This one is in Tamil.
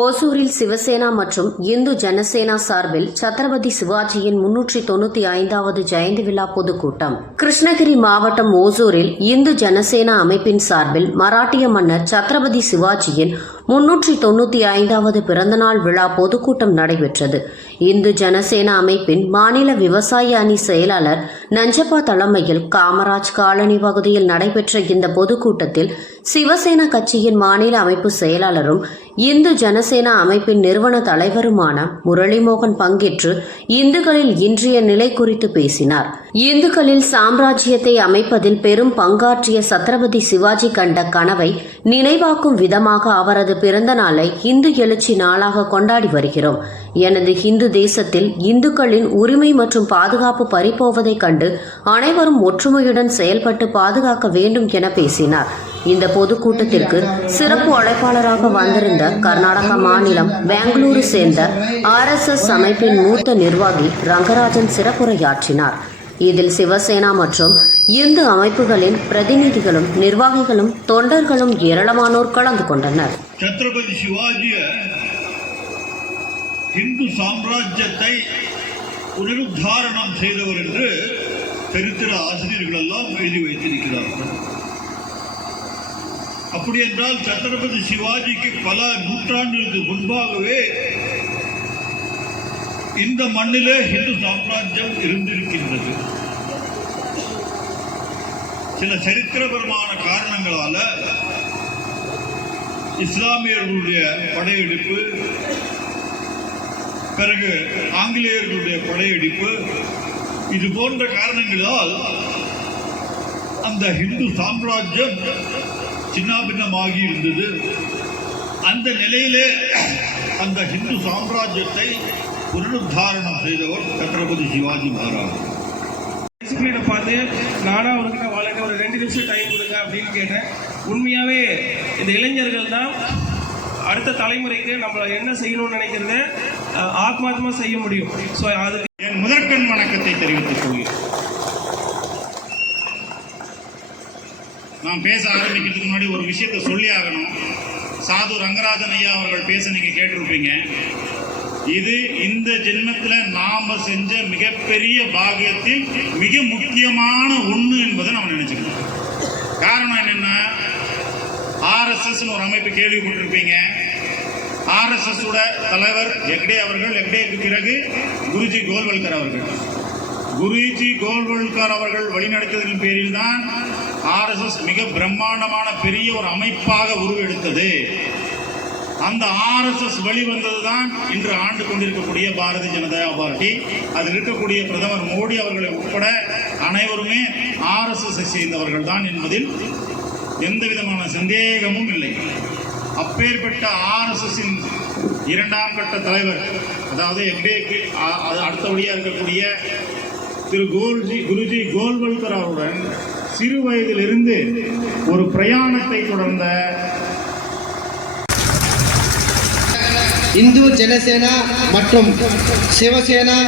ஓசூரில் சிவசேனா மற்றும் இந்து ஜனசேனா சார்பில் சத்ரபதி சிவாஜியின் 395வது ஜெயந்தி விழா பொதுக்கூட்டம். கிருஷ்ணகிரி மாவட்டம் ஓசூரில் இந்து ஜனசேனா அமைப்பின் சார்பில் மராட்டிய மன்னர் சத்ரபதி சிவாஜியின் 395வது பிறந்தநாள் விழா பொதுக்கூட்டம் நடைபெற்றது. இந்து ஜனசேனா அமைப்பின் மாநில விவசாய அணி செயலாளர் நஞ்சப்பா தலைமையில் காமராஜ் காலனி பகுதியில் நடைபெற்ற இந்த பொதுக்கூட்டத்தில் சிவசேனா கட்சியின் மாநில அமைப்பு செயலாளரும் இந்து ஜனசேனா அமைப்பின் நிறுவன தலைவருமான முரளிமோகன் பங்கேற்று இந்துக்களில் இன்றைய நிலை குறித்து பேசினார். இந்துக்களில் சாம்ராஜ்யத்தை அமைப்பதில் பெரும் பங்காற்றிய சத்ரபதி சிவாஜி கண்ட கனவை நினைவாக்கும் விதமாக அவரது பிறந்த நாளை இந்து எழுச்சி நாளாக கொண்டாடி வருகிறோம். எனது இந்து தேசத்தில் இந்துக்களின் உரிமை மற்றும் பாதுகாப்பு பறிபோவதைக் கண்டு அனைவரும் ஒற்றுமையுடன் செயல்பட்டு பாதுகாக்க வேண்டும் என பேசினார். இந்த பொதுக்கூட்டத்திற்கு சிறப்பு அழைப்பாளராக வந்திருந்த கர்நாடக மாநிலம் பெங்களூரு சேர்ந்த RSS அமைப்பின் மூத்த நிர்வாகி ரங்கராஜன் சிறப்புரையாற்றினார். இதில் சிவசேனா மற்றும் இந்து அமைப்புகளின் பிரதிநிதிகளும் நிர்வாகிகளும் தொண்டர்களும் ஏராளமானோர் கலந்து கொண்டனர். சத்ரபதி சிவாஜி இந்து சாம்ராஜ்யத்தை புனருத்தாரணம் செய்தவர் என்று சரித்திர ஆசிரியர்கள் எல்லாம் எழுதி வைத்திருக்கிறார்கள். அப்படி என்றால் சத்ரபதி சிவாஜிக்கு பல நூற்றாண்டுகளுக்கு முன்பாகவே இந்த மண்ணிலே இந்து சாம்ராஜ்யம் இருந்திருக்கின்றது. சில சரித்திரபரமான காரணங்களால இஸ்லாமியர்களுடைய படையெடுப்பு, பிறகு ஆங்கிலேயர்களுடைய படையெடுப்பு, இது போன்ற காரணங்களால் அந்த இந்து சாம்ராஜ்யம் சின்னாபின்னமாகி இருந்தது. அந்த நிலையிலே அந்த இந்து சாம்ராஜ்யத்தை புனருத்தாரணம் செய்தவர் சத்ரபதி சிவாஜி மகாராஜ். டிசிப்ளினை பார்த்து நானும் அவருக்கு வாழ்க்கை ஒரு 2 நிமிஷம் டைம் கொடுங்க அப்படின்னு கேட்டேன். உண்மையாகவே இந்த இளைஞர்கள் தான் அடுத்த தலைமுறைக்கு நம்ம என்ன செய்யணும்னு நினைக்கிறத ஆத்மாத்மா செய்ய முடியும். ஸோ அதுக்கு என் முதற்கண் வணக்கத்தை தெரிவித்துக் கொள்கிறேன். நான் பேச ஆரம்பிக்கிறதுக்கு முன்னாடி ஒரு விஷயத்தை சொல்லி ஆகணும். சாது ரங்கராஜன் ஐயா அவர்கள் பேச நீங்கள் கேட்டிருப்பீங்க. இது இந்த ஜென்மத்தில் நாம செஞ்ச மிகப்பெரிய பாகியத்தில் மிக முக்கியமான ஒன்று என்பதை நம்ம நினைச்சுக்கணும். காரணம் என்னென்னா, RSS ஒரு அமைப்பு கேள்விப்பட்டிருப்பீங்க. RSS தலைவர் ஹெக்டே அவர்கள், ஹெக்டேக்கு பிறகு குருஜி கோல்வல்கர் அவர்கள். குருஜி கோல்வல்கர் அவர்கள் வழிநடத்ததின் பேரில் தான் RSS மிக பிரம்மாண்டமான பெரிய ஒரு அமைப்பாக உருவெடுத்தது. அந்த RSS வெளிவந்ததுதான் இன்று ஆண்டு கொண்டிருக்கக்கூடிய பாரதிய ஜனதா பார்ட்டி. அதில் இருக்கக்கூடிய பிரதமர் மோடி அவர்களை உட்பட அனைவருமே RSS சேர்ந்தவர்கள் தான் என்பதில் எந்த விதமான சந்தேகமும் இல்லை. அப்பேற்பட்ட RSSின் 2ஆம் கட்ட தலைவர், அதாவது எம்ஏக்கு அடுத்தபடியாக இருக்கக்கூடிய திரு குருஜி கோல்வல்கர் அவருடன் சிறு வயதிலிருந்து ஒரு பிரயாணத்தை தொடர்ந்த இந்து ஜனசேனா மற்றும் சிவசேனா